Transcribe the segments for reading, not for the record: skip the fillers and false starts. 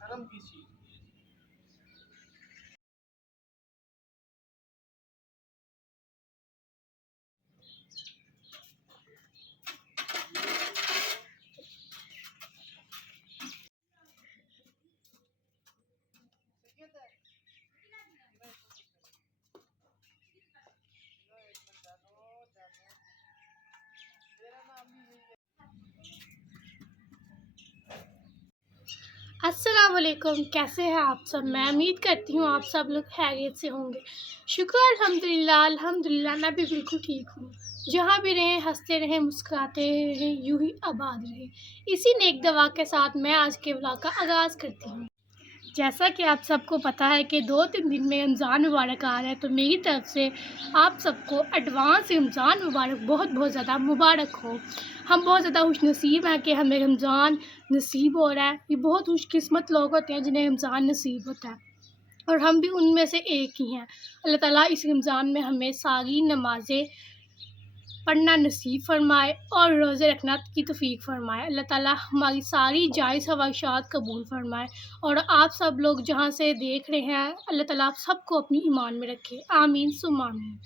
शर्म की चीज। अस्सलाम वालेकुम, कैसे हैं आप सब। मैं उम्मीद करती हूँ आप सब लोग खैरियत से होंगे। शुक्र अल्हम्दुलिल्लाह अल्हम्दुलिल्लाह, मैं भी बिल्कुल ठीक हूँ। जहाँ भी रहें हंसते रहें मुस्कुराते रहें, यूं ही आबाद रहें। इसी नेक दवा के साथ मैं आज के व्लॉग का आगाज़ करती हूँ। जैसा कि आप सबको पता है कि 2-3 दिन में रमज़ान मुबारक आ रहा है, तो मेरी तरफ से आप सबको एडवांस रमज़ान मुबारक बहुत बहुत ज़्यादा मुबारक हो। हम बहुत ज़्यादा खुशनसीब हैं कि हमें रमज़ान नसीब हो रहा है। ये बहुत खुशकिस्मत लोग होते हैं जिन्हें रमज़ान नसीब होता है, और हम भी उनमें से एक ही हैं। अल्लाह ताला इस रमज़ान में हमें सारी नमाज़ें पढ़ना नसीब फ़रमाए और रोज़े रखना की तौफ़ीक फ़रमाए। अल्लाह ताला हमारी सारी जायज़ ख़वाहिशात कबूल फ़रमाए, और आप सब लोग जहाँ से देख रहे हैं, अल्लाह ताला आप सबको अपनी ईमान में रखे। आमीन सुम्मा आमीन।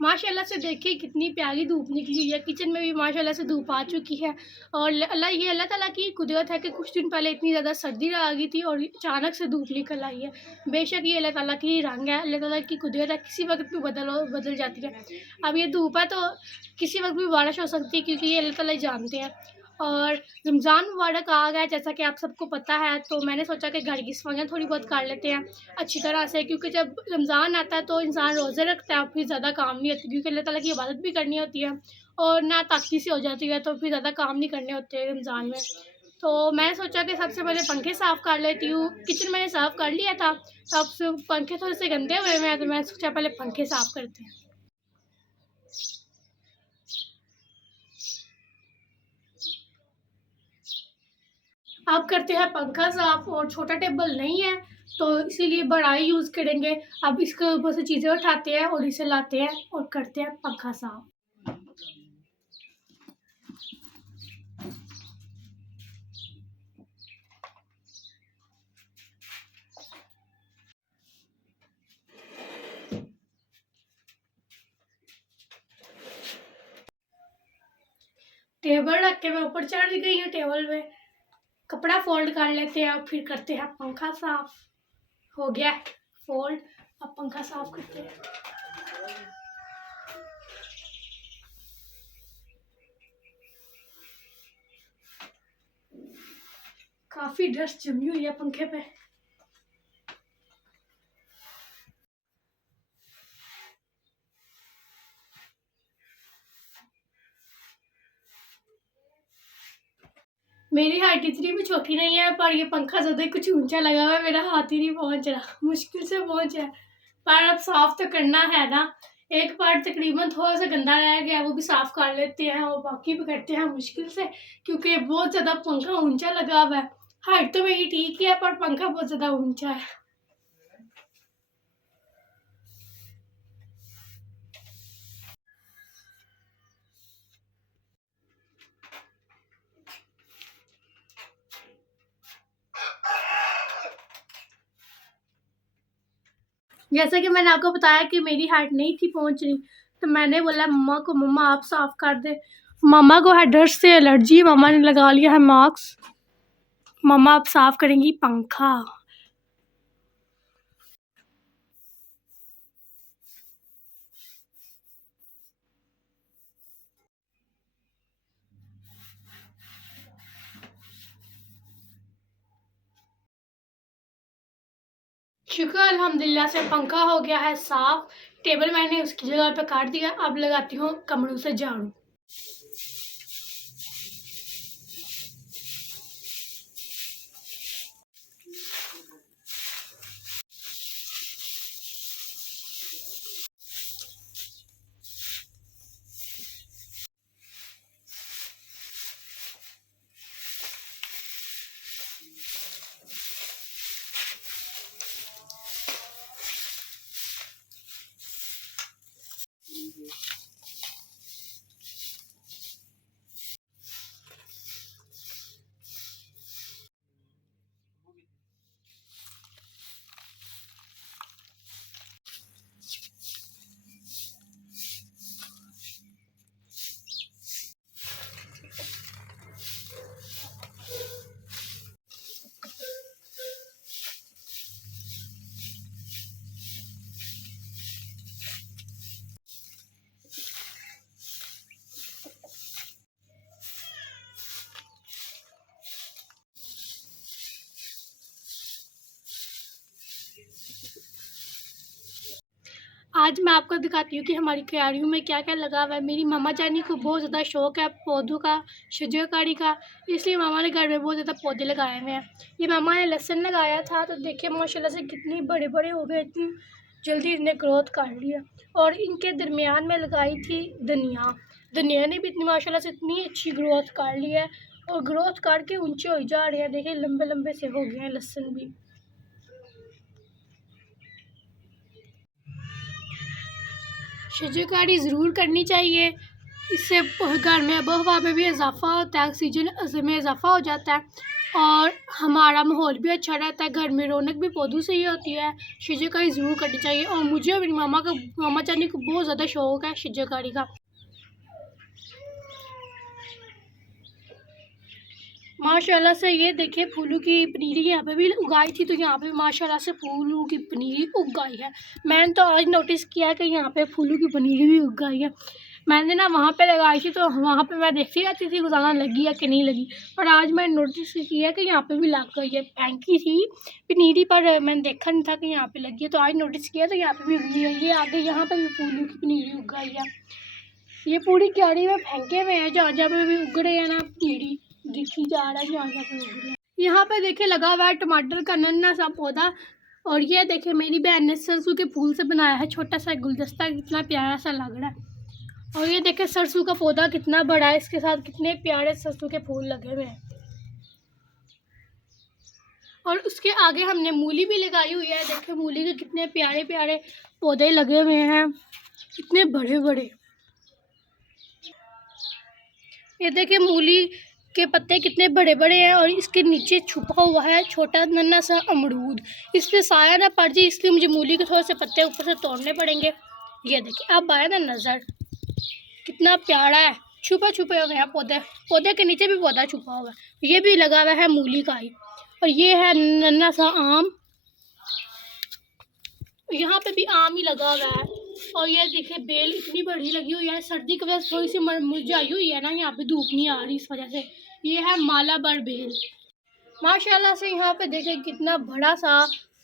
माशाल्लाह से देखिए कितनी प्यारी धूप निकली हुई है। किचन में भी माशाल्लाह से धूप आ चुकी है, और अल्लाह ताला की कुदरत है कि कुछ दिन पहले इतनी ज़्यादा सर्दी आ गई थी और अचानक से धूप निकल आई है। बेशक ये अल्लाह ताला की रंग है, अल्लाह ताला की कुदरत है, किसी वक्त भी बदल जाती है। अब ये धूप है तो किसी वक्त भी बारिश हो सकती है, क्योंकि ये अल्लाह ताला ही जानते हैं। और रमज़ान मुबारक आ गया है जैसा कि आप सबको पता है, तो मैंने सोचा कि घर की सफाइयाँ थोड़ी बहुत कर लेते हैं अच्छी तरह से, क्योंकि जब रमज़ान आता है तो इंसान रोज़े रखता है, फिर ज़्यादा काम नहीं होती, क्योंकि अल्लाह ताला की इबादत भी करनी होती है और ना ताकती सी हो जाती है, तो फिर ज़्यादा काम नहीं करने होते रमज़ान में। तो मैंने सोचा कि सबसे पहले पंखे साफ़ कर लेती हूँ। किचन मैंने साफ़ कर लिया था, तो अब पंखे थोड़े से गंदे हुए हैं, तो मैंने सोचा पहले पंखे साफ़ करते हैं। अब करते हैं पंखा साफ़, और छोटा टेबल नहीं है तो इसीलिए बड़ा ही यूज़ करेंगे। अब इसके ऊपर से चीज़ें उठाते हैं और इसे लाते हैं और करते हैं पंखा साफ़। टेबल रख के मैं ऊपर चढ़ गई हूँ। टेबल में कपड़ा फोल्ड कर लेते हैं, फिर करते हैं पंखा साफ। हो गया फोल्ड, अब पंखा साफ करते हैं। काफी डस्ट जमी हुई है पंखे पे। मेरी हाइट इतनी भी छोटी नहीं है, पर ये पंखा ज्यादा कुछ ऊंचा लगा हुआ है, मेरा हाथ ही नहीं पहुंच रहा, मुश्किल से पहुंच रहा है। पर अब साफ तो करना है ना। एक पार्ट तकरीबन थोड़ा सा गंदा रह गया, वो भी साफ कर लेते हैं, और बाकी भी करते हैं मुश्किल से, क्योंकि बहुत ज्यादा पंखा ऊंचा लगा हुआ है। हाइट तो मेरी ठीक ही है, पर पंखा बहुत ज्यादा ऊंचा है। जैसे कि मैंने आपको बताया कि मेरी हाइट नहीं थी पहुंच रही, तो मैंने बोला मम्मा को, मम्मा आप साफ कर दे। मम्मा को है डस्ट से एलर्जी, मम्मा ने लगा लिया है मास्क। मम्मा अब साफ करेंगी पंखा। शुक्र अल्हम्दुलिल्लाह से पंखा हो गया है साफ। टेबल मैंने उसकी जगह पे काट दिया, अब लगाती हूँ कमरों से झाड़ू। आज मैं आपको दिखाती हूँ कि हमारी क्यारियों में क्या क्या लगा हुआ है। मेरी मामा जानी को बहुत ज़्यादा शौक़ है पौधों का, शजरकारी का, इसलिए मामा ने घर में बहुत ज़्यादा पौधे लगाए हुए हैं। ये मामा ने लहसुन लगाया था तो देखिए माशाल्लाह से कितनी बड़े बड़े हो गए, इतनी जल्दी इन्हें ग्रोथ कर लिया। और इनके दरमियान में लगाई थी धनिया, धनिया ने भी इतनी माशाल्लाह से इतनी अच्छी ग्रोथ कर ली है और ग्रोथ करके ऊंचे हो जा रहे हैं। देखिए लंबे लंबे से हो गए हैं लहसुन भी। शजरकारी ज़रूर करनी चाहिए, इससे घर में आबो हवा में भी इजाफ़ा होता है, ऑक्सीजन में इजाफ़ा हो जाता है और हमारा माहौल भी अच्छा रहता है, घर में रौनक भी पौधों से ही होती है। शजरकारी ज़रूर करनी चाहिए और मुझे और मेरी मामा जानी को बहुत ज़्यादा शौक़ है शजरकारी का। माशाल्लाह से ये देखिए फूलों की पनीरी यहाँ पे भी उगाई थी, तो यहाँ पे माशाल्लाह से फूलों की पनीरी उग गई है। मैंने तो आज नोटिस किया कि यहाँ पे फूलों की पनीरी भी उग गई है। मैंने ना वहाँ पे लगाई थी तो वहाँ पे मैं देखती रहती थी रोज़ाना लगी है कि नहीं लगी, पर आज मैंने नोटिस किया कि यहाँ पे भी लग गई है। फेंकी थी पनीरी पर मैंने देखा नहीं था कि यहाँ पे लगी है, तो आज नोटिस किया तो यहाँ पे भी उगी है। ये आगे यहाँ पे भी फूलों की पनीरी उग गई है। ये पूरी क्यारी में फेंके हुए हैं, जहाँ जहाँ पे भी उग रहे हैं ना पनीरी दिखी जा रहा है, जहाँ जहाँ पे उग रहे हैं। यहाँ पे देखिए लगा हुआ है टमाटर का नन्हा सा पौधा। और ये देखिए मेरी बहन ने सरसों के फूल से बनाया है छोटा सा गुलदस्ता, कितना प्यारा सा लग रहा है। और ये देखिए सरसों का पौधा कितना बड़ा है, इसके साथ कितने प्यारे सरसों के फूल लगे हुए हैं। और उसके आगे हमने मूली भी लगाई हुई है। देखिए मूली के कितने प्यारे प्यारे पौधे लगे हुए हैं, कितने बड़े बड़े। ये देखिए मूली के पत्ते कितने बड़े बड़े हैं और इसके नीचे छुपा हुआ है छोटा नन्हा सा अमरूद। इस पे साया ना पड़ जाए इसलिए मुझे मूली के थोड़े से पत्ते ऊपर से तोड़ने पड़ेंगे। ये देखिए अब आया ना नज़र, कितना प्यारा है, छुपा छुपे हुए हैं पौधे, पौधे के नीचे भी पौधा छुपा हुआ है। ये भी लगा हुआ है मूली का ही। और ये है नन्हा सा आम, यहाँ पे भी आम ही लगा हुआ है। और ये देखिए बेल इतनी बड़ी लगी हुई है, सर्दी की वजह से थोड़ी सी मुरझाई हुई है ना, यहाँ पे धूप नहीं आ रही इस वजह से। ये है मालाबार बेल। माशाल्लाह से यहाँ पे देखिए कितना बड़ा सा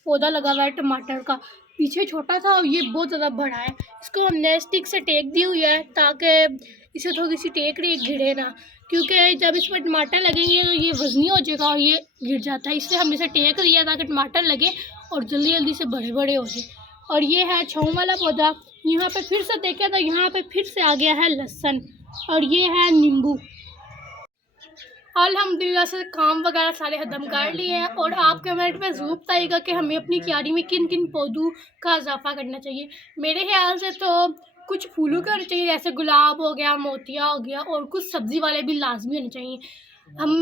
पौधा लगा हुआ है टमाटर का, पीछे छोटा था और ये बहुत ज़्यादा बड़ा है। इसको हमने स्टिक से टेक दी हुई है ताकि इसे थोड़ी सी टेक रही गिरे ना, क्योंकि जब इस पर टमाटर लगेंगे तो ये वजनी हो जाएगा और ये गिर जाता है, इसलिए हमने इसे टेक दिया ताकि टमाटर लगे और जल्दी जल्दी से बड़े बड़े हो जाए। और ये है छाँव वाला पौधा। यहाँ पे फिर से देखें तो यहाँ पे फिर से आ गया है लहसुन और ये है नींबू। अल्हम्दुलिल्लाह से काम वगैरह सारे ख़त्म कर लिए हैं। और आप कमेंट में ज़रूर बताइएगा कि हमें अपनी क्यारी में किन किन पौधों का इजाफा करना चाहिए। मेरे ख्याल से तो कुछ फूलों के होने चाहिए, जैसे गुलाब हो गया, मोतिया हो गया, और कुछ सब्ज़ी वाले भी लाजमी होने चाहिए।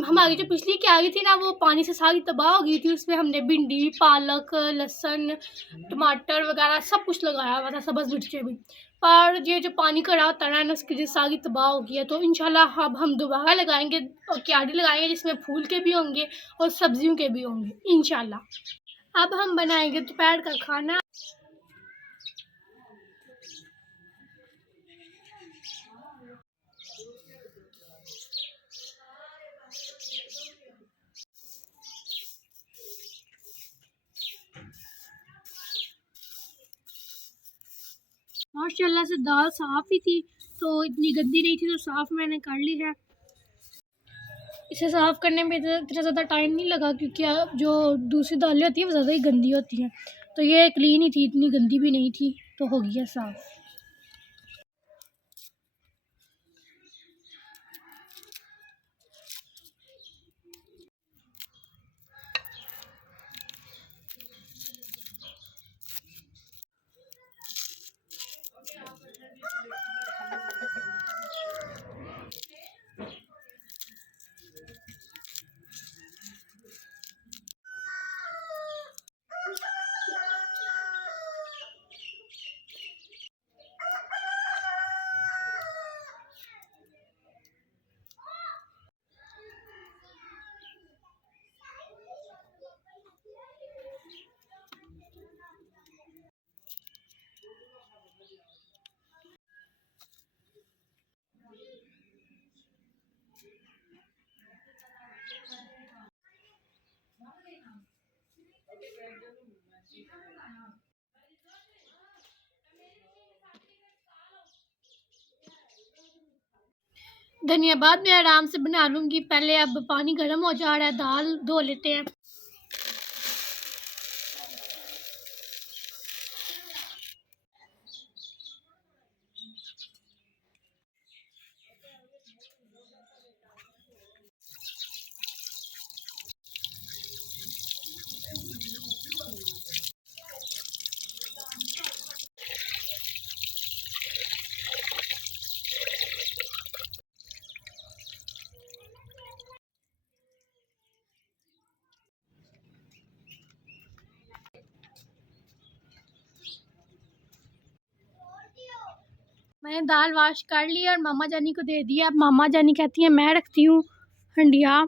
हमारी जो पिछली क्यारी थी ना वो पानी से सारी तबाह हो गई थी, उसमें हमने भिंडी, पालक, लहसुन, टमाटर वगैरह सब कुछ लगाया हुआ था, सब्ज़ मिर्चें भी। पर ये जो पानी का राह तरा है ना उसकी वजह से सारी तबाह हो गई है, तो इंशाल्लाह अब हम दोबारा लगाएंगे और क्यारी लगाएंगे जिसमें फूल के भी होंगे और सब्जियों के भी होंगे इंशाल्लाह। अब हम बनाएंगे दोपहर का खाना। माशाल्लाह से दाल साफ़ ही थी, तो इतनी गंदी नहीं थी, तो साफ़ मैंने कर ली है। इसे साफ़ करने में इतना ज़्यादा टाइम नहीं लगा, क्योंकि जो दूसरी दालें होती हैं वो ज़्यादा ही गंदी होती हैं, तो ये क्लीन ही थी, इतनी गंदी भी नहीं थी, तो हो गया साफ़। धनिया बाद में आराम से बना लूँगी। पहले अब पानी गर्म हो जा रहा है, दाल धो लेते हैं। मैंने दाल वाश कर ली और मामा जानी को दे दिया। अब मामा जानी कहती है मैं रखती हूँ हंडिया।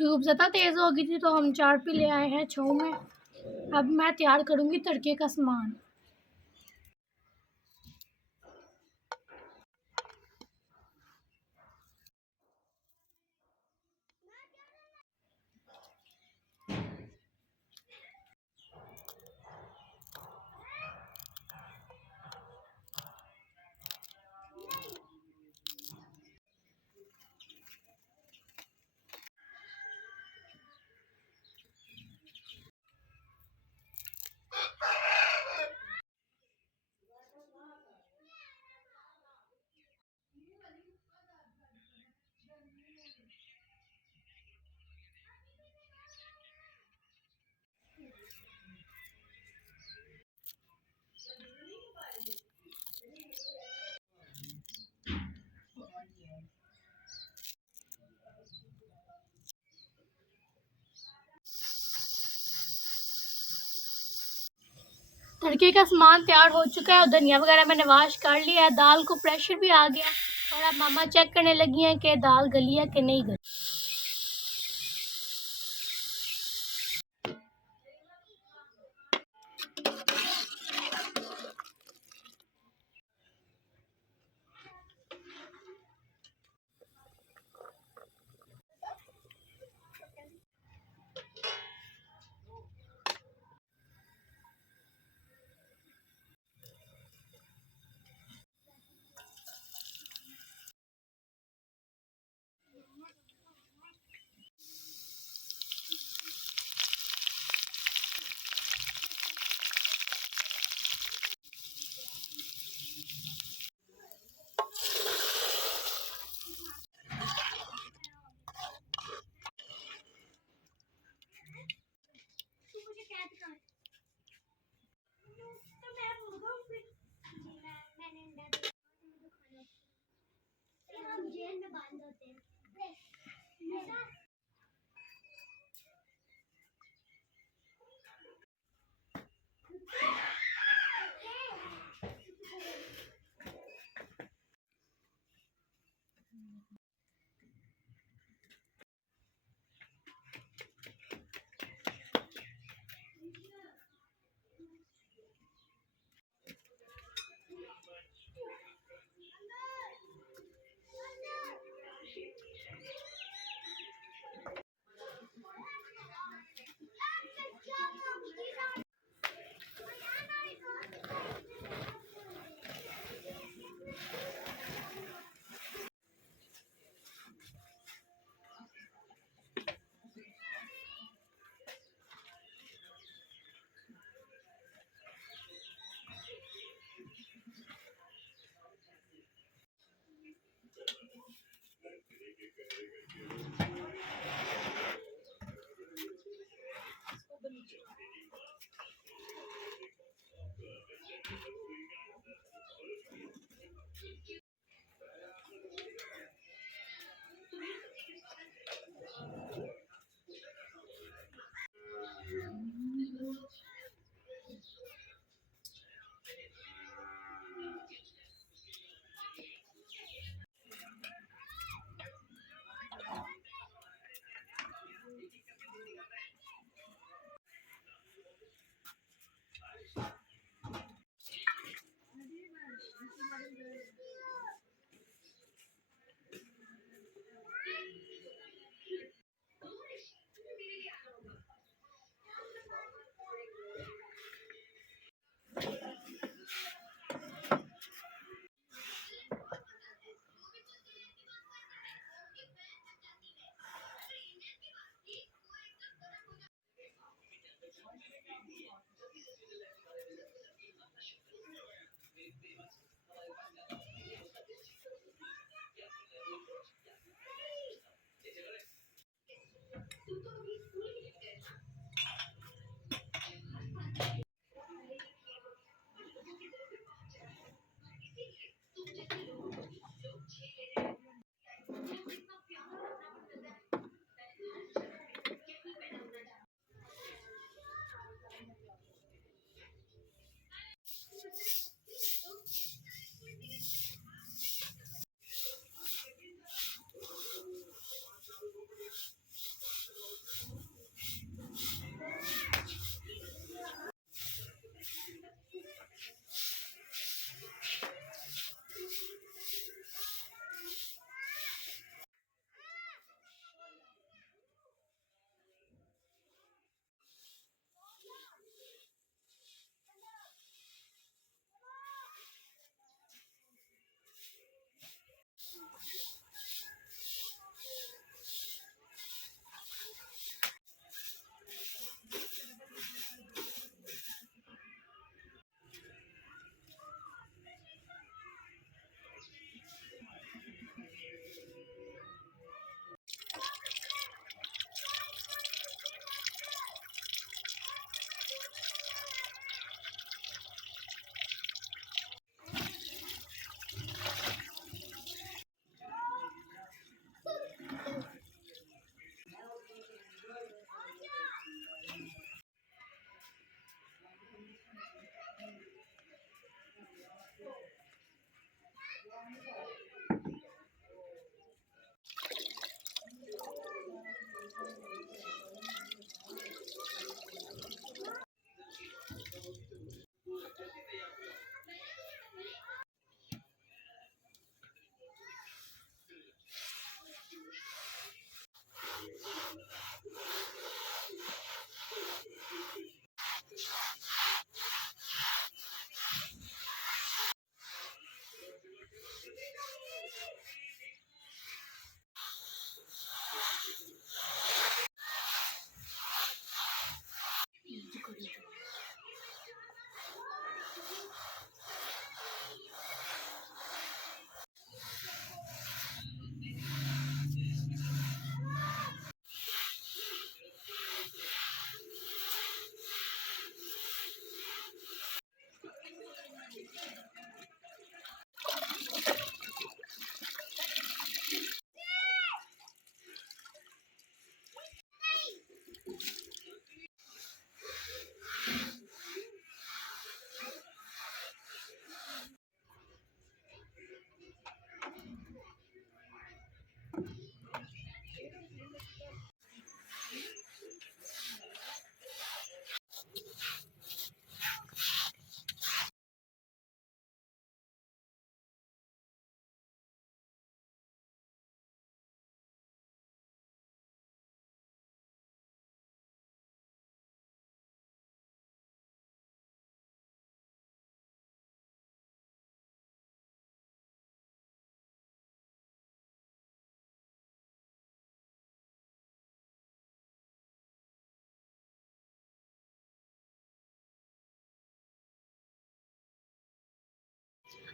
धूप ज़्यादा तेज़ हो गई थी तो हम चाट भी ले आए हैं छो में। अब मैं तैयार करूँगी तड़के का सामान। तड़के का सामान तैयार हो चुका है और धनिया वगैरह मैंने वाश कर लिया है। दाल को प्रेशर भी आ गया और अब मामा चेक करने लगी हैं कि दाल गली है कि नहीं गली।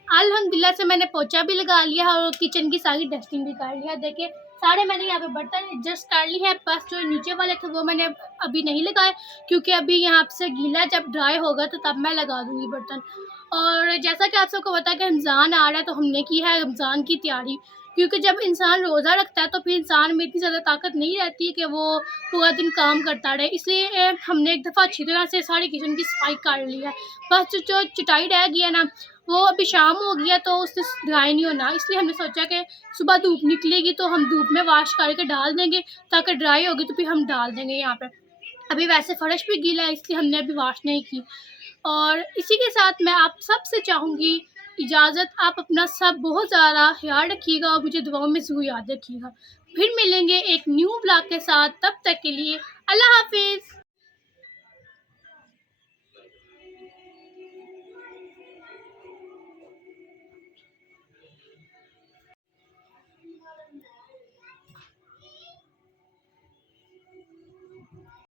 अल्हम्दुलिल्लाह से मैंने पोछा भी लगा लिया और किचन की सारी डस्टिंग भी कर लिया। देखिए सारे मैंने यहाँ पे बर्तन एडजस्ट कर लिए हैं, बस जो नीचे वाले थे वो मैंने अभी नहीं लगाए क्योंकि अभी यहाँ से गीला जब ड्राई होगा तो तब मैं लगा दूँगी बर्तन। और जैसा कि आप सबको पता है कि रमज़ान आ रहा है तो हमने की है रमज़ान की तैयारी, क्योंकि जब इंसान रोज़ा रखता है तो फिर इंसान में इतनी ज़्यादा ताकत नहीं रहती है कि वो पूरा दिन काम करता रहे। इसलिए हमने एक दफ़ा अच्छी तरह से सारे किचन की सफाई कर ली है। बस जो चटाई रह गई है ना, वो अभी शाम हो गई है तो उससे ड्राई नहीं होना, इसलिए हमने सोचा कि सुबह धूप निकलेगी तो हम धूप में वॉश करके डाल देंगे, ताकि ड्राई होगी तो फिर हम डाल देंगे यहाँ पे। अभी वैसे फ़र्श भी गीला है, इसलिए हमने अभी वॉश नहीं की। और इसी के साथ मैं आप सबसे चाहूँगी इजाज़त, आप अपना सब बहुत ज़्यादा ख़्याल रखिएगा और मुझे दुआओं में ज़रूर याद रखिएगा। फिर मिलेंगे एक न्यू ब्लॉग के साथ, तब तक के लिए अल्लाह हाफ़िज़।